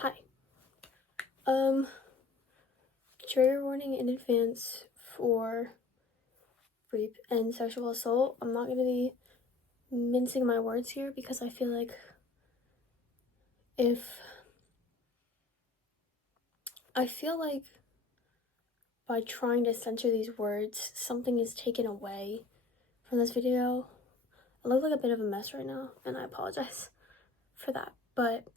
Hi. Trigger warning in advance for rape and sexual assault. I'm not going to be mincing my words here because I feel like by trying to censor these words, something is taken away from this video. I look like a bit of a mess right now, and I apologize for that. But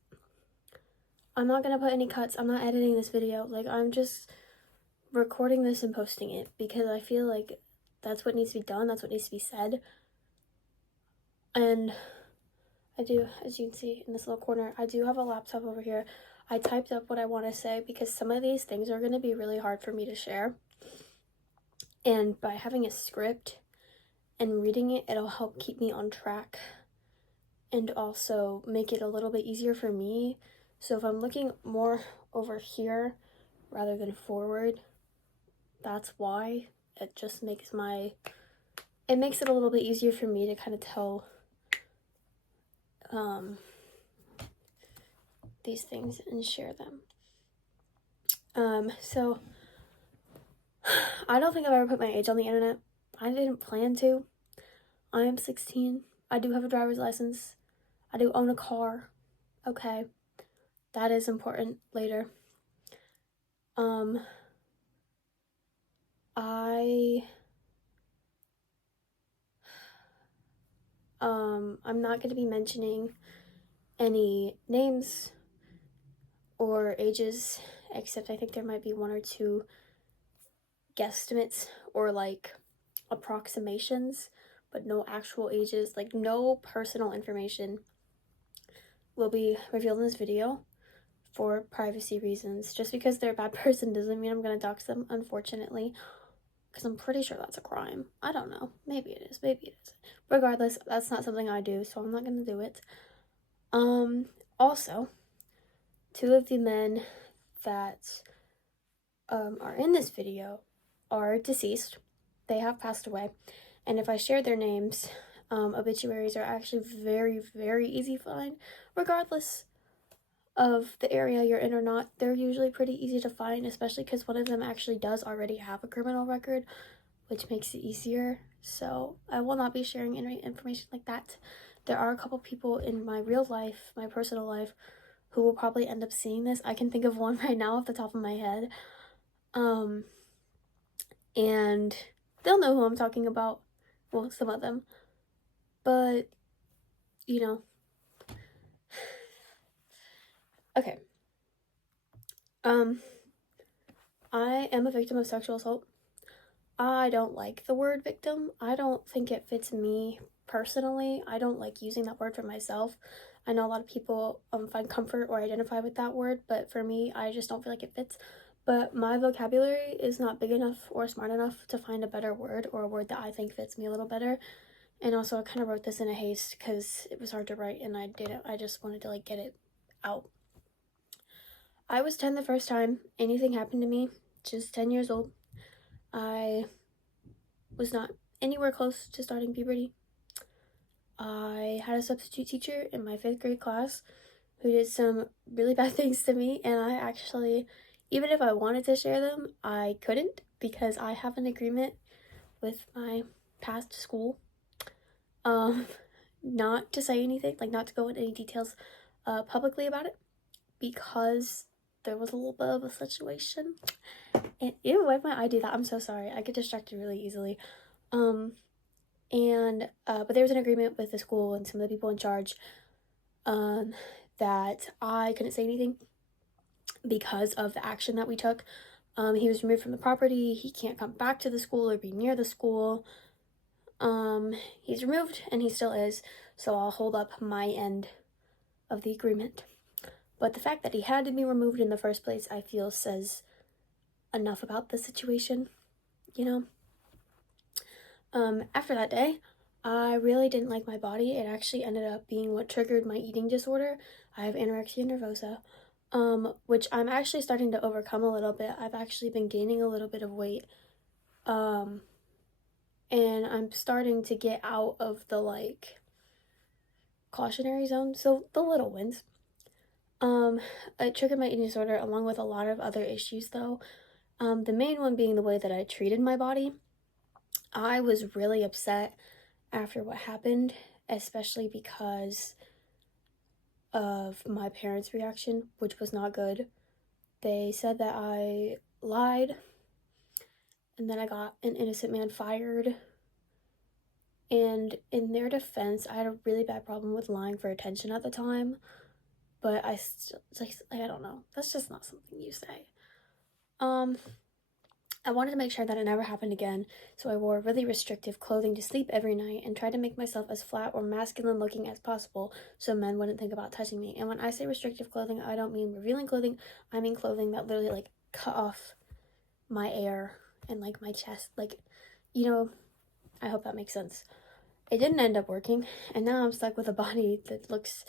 I'm not going to put any cuts. I'm not editing this video. I'm just recording this and posting it because I feel like that's what needs to be done. That's what needs to be said. And I do, as you can see in this little corner, I do have a laptop over here. I typed up what I want to say because some of these things are going to be really hard for me to share. And by having a script and reading it, it'll help keep me on track and also make it a little bit easier for me. So if I'm looking more over here rather than forward, that's why. It just makes it makes it a little bit easier for me to kind of tell these things and share them. So I don't think I've ever put my age on the internet. I didn't plan to. I am 16. I do have a driver's license. I do own a car. Okay. That is important later. I'm not going to be mentioning any names or ages, except I think there might be one or two guesstimates or approximations, but no actual ages. No personal information will be revealed in this video for privacy reasons. Just because they're a bad person doesn't mean I'm going to dox them, unfortunately, because I'm pretty sure that's a crime. I don't know. Maybe it is. Maybe it isn't. Regardless, that's not something I do, so I'm not going to do it. Also, two of the men that are in this video are deceased. They have passed away. And if I share their names, obituaries are actually very, very easy to find, regardless of the area you're in or not. They're usually pretty easy to find, especially because one of them actually does already have a criminal record, which makes it easier. So I will not be sharing any information like that. There are a couple people in my real life, my personal life, who will probably end up seeing this. I can think of one right now off the top of my head. And they'll know who I'm talking about. Well, some of them. But, okay. I am a victim of sexual assault. I don't like the word victim. I don't think it fits me personally. I don't like using that word for myself. I know a lot of people find comfort or identify with that word, but for me, I just don't feel like it fits. But my vocabulary is not big enough or smart enough to find a better word or a word that I think fits me a little better. And also, I kind of wrote this in a haste because it was hard to write and I just wanted to get it out. I was 10 the first time anything happened to me, just 10 years old. I was not anywhere close to starting puberty. I had a substitute teacher in my 5th grade class who did some really bad things to me, and I actually, even if I wanted to share them, I couldn't because I have an agreement with my past school not to say anything, not to go into any details publicly about it, because there was a little bit of a situation. And ew, why might I do that? I'm so sorry. I get distracted really easily. But there was an agreement with the school and some of the people in charge that I couldn't say anything because of the action that we took. He was removed from the property. He can't come back to the school or be near the school. He's removed, and he still is, so I'll hold up my end of the agreement. But the fact that he had to be removed in the first place, I feel, says enough about the situation, After that day, I really didn't like my body. It actually ended up being what triggered my eating disorder. I have anorexia nervosa, which I'm actually starting to overcome a little bit. I've actually been gaining a little bit of weight, and I'm starting to get out of the cautionary zone, so the little wins. It triggered my eating disorder along with a lot of other issues though. The main one being the way that I treated my body. I was really upset after what happened, especially because of my parents' reaction, which was not good. They said that I lied, and then I got an innocent man fired. And in their defense, I had a really bad problem with lying for attention at the time, but I still, like, I don't know. That's just not something you say. I wanted to make sure that it never happened again, so I wore really restrictive clothing to sleep every night and tried to make myself as flat or masculine looking as possible so men wouldn't think about touching me. And when I say restrictive clothing, I don't mean revealing clothing, I mean clothing that literally like cut off my air and like my chest. Like, you know, I hope that makes sense. It didn't end up working, and now I'm stuck with a body that looks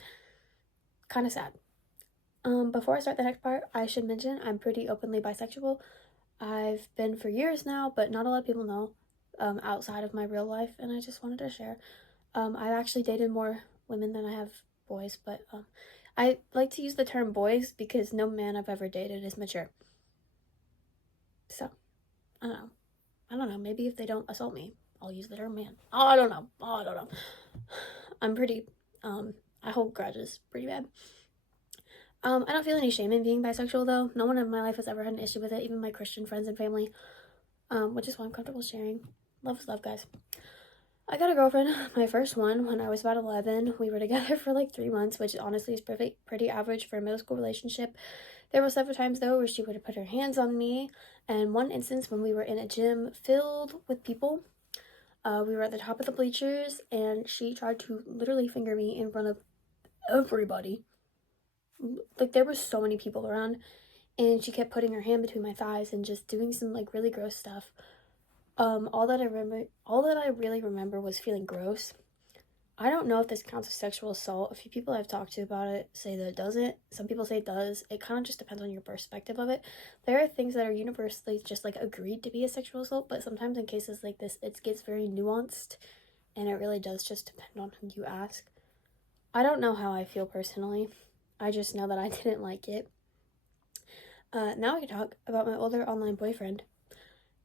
kind of sad. Before I start the next part, I should mention I'm pretty openly bisexual. I've been for years now, but not a lot of people know outside of my real life, and I just wanted to share. I've actually dated more women than I have boys, but I like to use the term boys because no man I've ever dated is mature. So, I don't know. I don't know. Maybe if they don't assault me, I'll use the term man. Oh, I don't know. I'm pretty, I hold grudges pretty bad. I don't feel any shame in being bisexual though. No one in my life has ever had an issue with it, even my Christian friends and family, which is why I'm comfortable sharing. Love is love, guys. I got a girlfriend, my first one, when I was about 11. We were together for like 3 months, which honestly is pretty average for a middle school relationship. There were several times though where she would put her hands on me, and one instance when we were in a gym filled with people. We were at the top of the bleachers, and she tried to literally finger me in front of everybody. Like, there were so many people around, and she kept putting her hand between my thighs and just doing some like really gross stuff. All that I really remember was feeling gross. I don't know if this counts as sexual assault. A few people I've talked to about it say that it doesn't. Some people say it does. It kind of just depends on your perspective of it. There are things that are universally just like agreed to be a sexual assault, but sometimes in cases like this, it gets very nuanced, and it really does just depend on who you ask. I don't know how I feel personally. I just know that I didn't like it. Now I can talk about my older online boyfriend.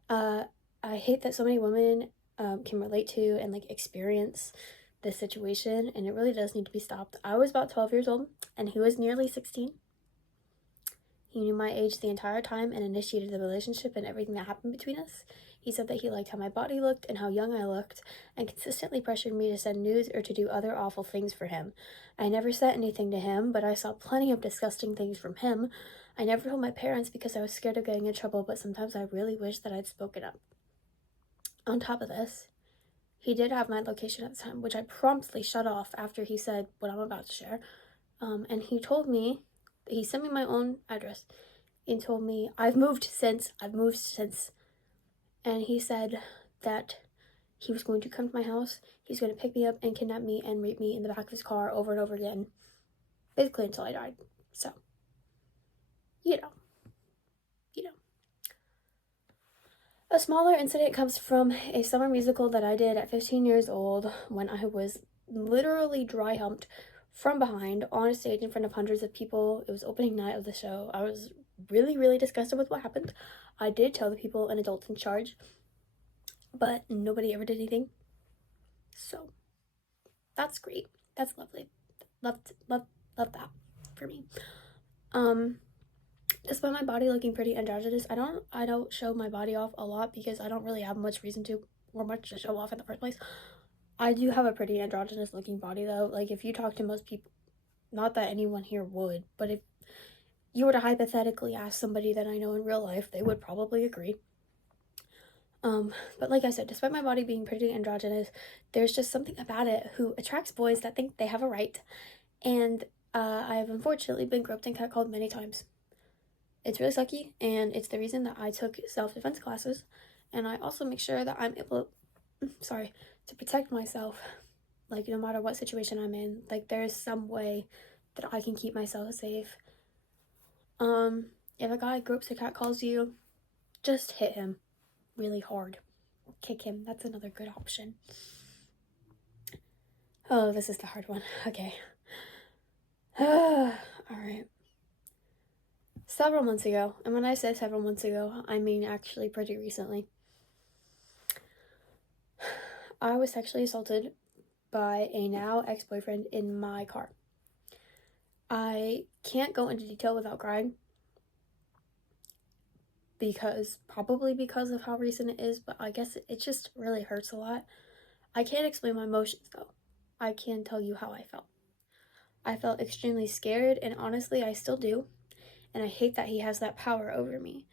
I hate that so many women can relate to and like experience this situation, and it really does need to be stopped. I was about 12 years old, and he was nearly 16. He knew my age the entire time and initiated the relationship and everything that happened between us. He said that he liked how my body looked and how young I looked, and consistently pressured me to send nudes or to do other awful things for him. I never said anything to him, but I saw plenty of disgusting things from him. I never told my parents because I was scared of getting in trouble, but sometimes I really wish that I'd spoken up. On top of this, he did have my location at the time, which I promptly shut off after he said what I'm about to share. And he sent me my own address and told me, I've moved since. And he said that he was going to come to my house, he's going to pick me up and kidnap me and rape me in the back of his car over and over again, basically until I died. So, you know. A smaller incident comes from a summer musical that I did at 15 years old when I was literally dry humped from behind on a stage in front of hundreds of people. It was opening night of the show. I was really, really disgusted with what happened. I did tell the people and adults in charge, but nobody ever did anything. So that's great. That's lovely. Love that for me. Despite my body looking pretty androgynous, I don't show my body off a lot because I don't really have much reason to or much to show off in the first place. I do have a pretty androgynous looking body though. Like, if you talk to most people, not that anyone here would, but if you were to hypothetically ask somebody that I know in real life, they would probably agree. But like I said, despite my body being pretty androgynous, there's just something about it who attracts boys that think they have a right. And I've unfortunately been groped and catcalled many times. It's really sucky, and it's the reason that I took self-defense classes, and I also make sure that I'm able to protect myself, like, no matter what situation I'm in. Like, there's some way that I can keep myself safe. If a guy gropes or catcalls you, just hit him really hard. Kick him. That's another good option. Oh, this is the hard one. Okay. Alright. several months ago, and when I say several months ago, I mean actually pretty recently, I was sexually assaulted by a now ex-boyfriend in my car. I can't go into detail without crying probably because of how recent it is, but I guess it just really hurts a lot. I can't explain my emotions though. I can tell you how I felt. I felt extremely scared, and honestly, I still do. And I hate that he has that power over me,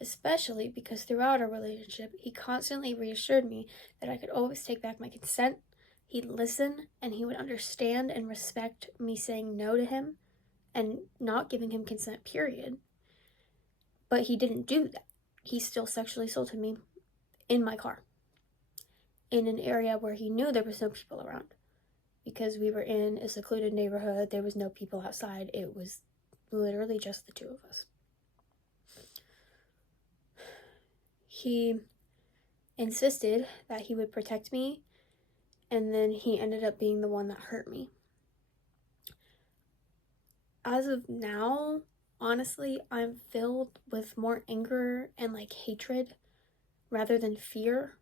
especially because throughout our relationship, he constantly reassured me that I could always take back my consent. He'd listen, and he would understand and respect me saying no to him and not giving him consent, period. But he didn't do that. He still sexually assaulted me in my car, in an area where he knew there was no people around. Because we were in a secluded neighborhood, there was no people outside. It was literally just the two of us. He insisted that he would protect me, and then he ended up being the one that hurt me. As of now, honestly, I'm filled with more anger and like hatred rather than fear,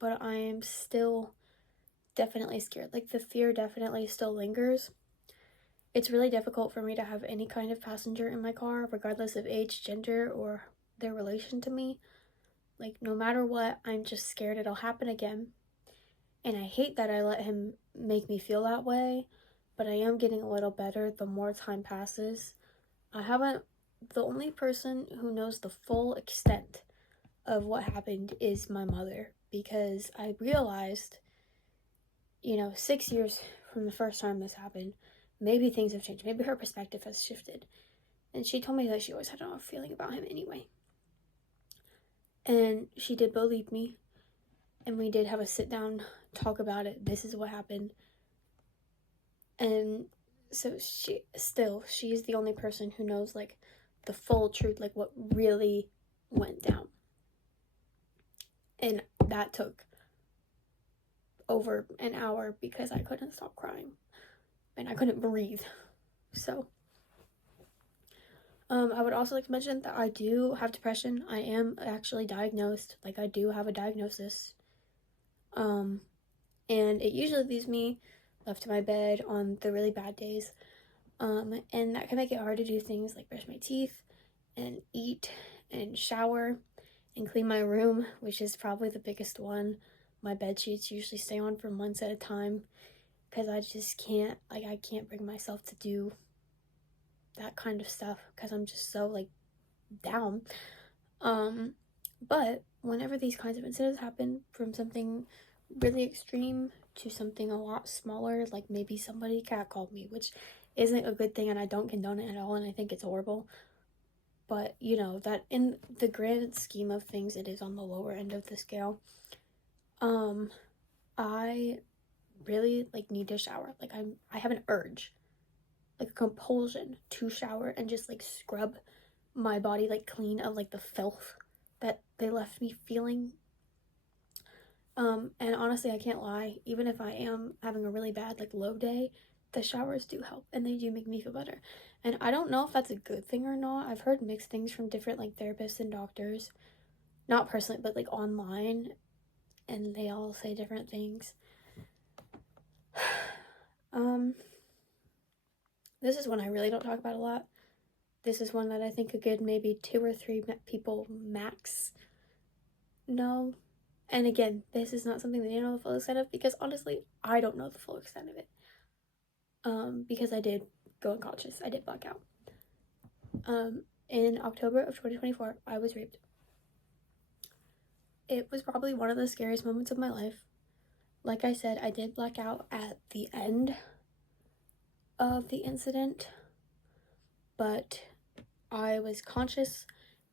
but I am still definitely scared. Like, the fear definitely still lingers. It's really difficult for me to have any kind of passenger in my car, regardless of age, gender, or their relation to me. Like, no matter what, I'm just scared it'll happen again. And I hate that I let him make me feel that way, but I am getting a little better the more time passes. The only person who knows the full extent of what happened is my mother, because I realized, 6 years from the first time this happened, maybe things have changed. Maybe her perspective has shifted. And she told me that she always had an off feeling about him anyway. And she did believe me, and we did have a sit down talk about it. This is what happened. And so she's the only person who knows like the full truth, like what really went down. And that took over an hour because I couldn't stop crying and I couldn't breathe. So I would also like to mention that I do have depression. I am actually diagnosed. Like, I do have a diagnosis. And it usually leaves me left to my bed on the really bad days. And that can make it hard to do things like brush my teeth and eat and shower and clean my room, which is probably the biggest one. My bed sheets usually stay on for months at a time because I just can't, I can't bring myself to do that kind of stuff because I'm just so like down. But whenever these kinds of incidents happen, from something really extreme to something a lot smaller, like maybe somebody catcalled me, which isn't a good thing and I don't condone it at all, and I think it's horrible. But that in the grand scheme of things, it is on the lower end of the scale. I really like need to shower. Like, I have an urge, like a compulsion to shower and just like scrub my body like clean of like the filth that they left me feeling. And honestly, I can't lie, even if I am having a really bad like low day, the showers do help and they do make me feel better. And I don't know if that's a good thing or not. I've heard mixed things from different like therapists and doctors, not personally, but like online, and they all say different things. This is one I really don't talk about a lot. This is one that I think a good maybe 2 or 3 people max know. And again, this is not something that you know the full extent of, because honestly, I don't know the full extent of it. Because I did go unconscious. I did black out. In October of 2024, I was raped. It was probably one of the scariest moments of my life. Like I said, I did black out at the end of the incident, but I was conscious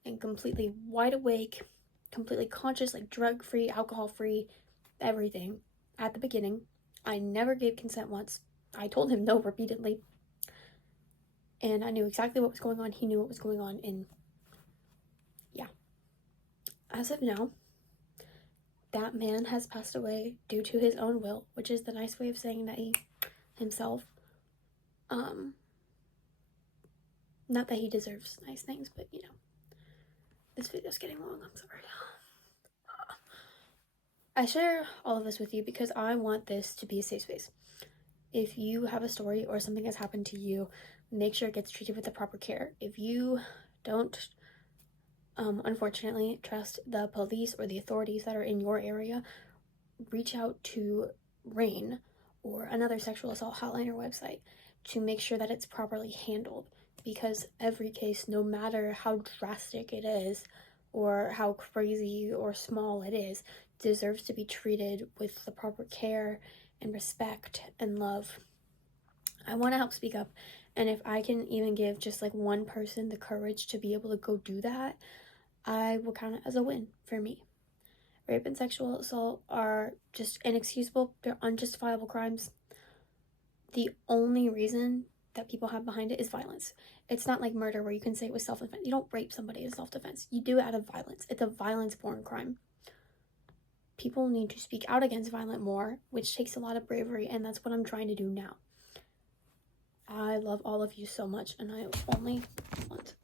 and completely wide awake, completely conscious, like drug-free, alcohol-free, everything at the beginning. I never gave consent once. I told him no repeatedly. And I knew exactly what was going on. He knew what was going on. And yeah. As of now, that man has passed away due to his own will, which is the nice way of saying that he himself. Not that he deserves nice things, but you know, this video's getting long, I'm sorry. I share all of this with you because I want this to be a safe space. If you have a story or something has happened to you, make sure it gets treated with the proper care. If you don't, unfortunately, trust the police or the authorities that are in your area, reach out to RAIN or another sexual assault hotline or website to make sure that it's properly handled, because every case, no matter how drastic it is or how crazy or small it is, deserves to be treated with the proper care and respect and love. I want to help speak up, and if I can even give just like one person the courage to be able to go do that, I will count it as a win for me. Rape and sexual assault are just inexcusable. They're unjustifiable crimes. The only reason that people have behind it is violence. It's not like murder where you can say it was self-defense. You don't rape somebody in self-defense. You do it out of violence. It's a violence-born crime. People need to speak out against violence more, which takes a lot of bravery, and that's what I'm trying to do now. I love all of you so much, and I only want